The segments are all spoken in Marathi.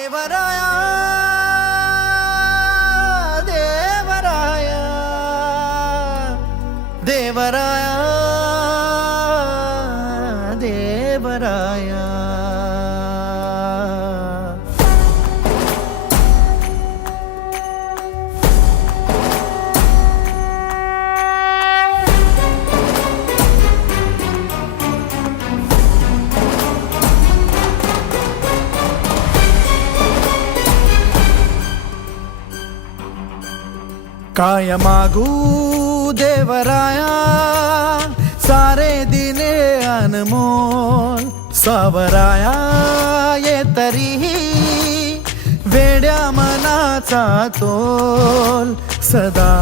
देवराया देवराया देवराया देवराया काय मागू देवराया सारे दिने अनमोल सावराया ये तरीही वेड्या मनाचा तोल सदा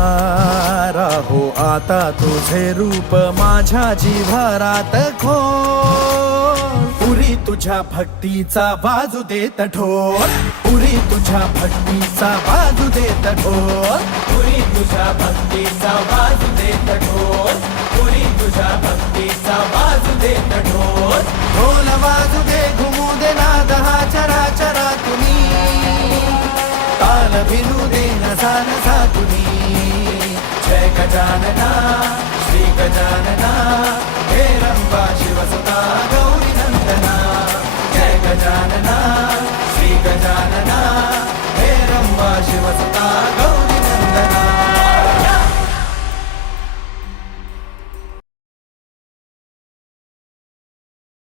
राहो आता तुझे रूप माझ्या जिव्हारात खोल पुरी तुझ्या भक्तीचा बाजू देत ढोल पुरी तुझ्या भक्तीचा बाजू देत ढोल पुरी तुझ्या भक्तीचा बाजू देत ढोल पुरी तुझ्या भक्तीचा बाजू देत ढोल ढोल वाजू दे घुमू दे नाद हा चराचरा तुम्ही ताल भिनू दे नसा तुम्ही जय गजानना श्री गजानना हे रंबा शिवसुता गौरी नंदना जय गजानना श्री गजानना हे रंबा शिवसुता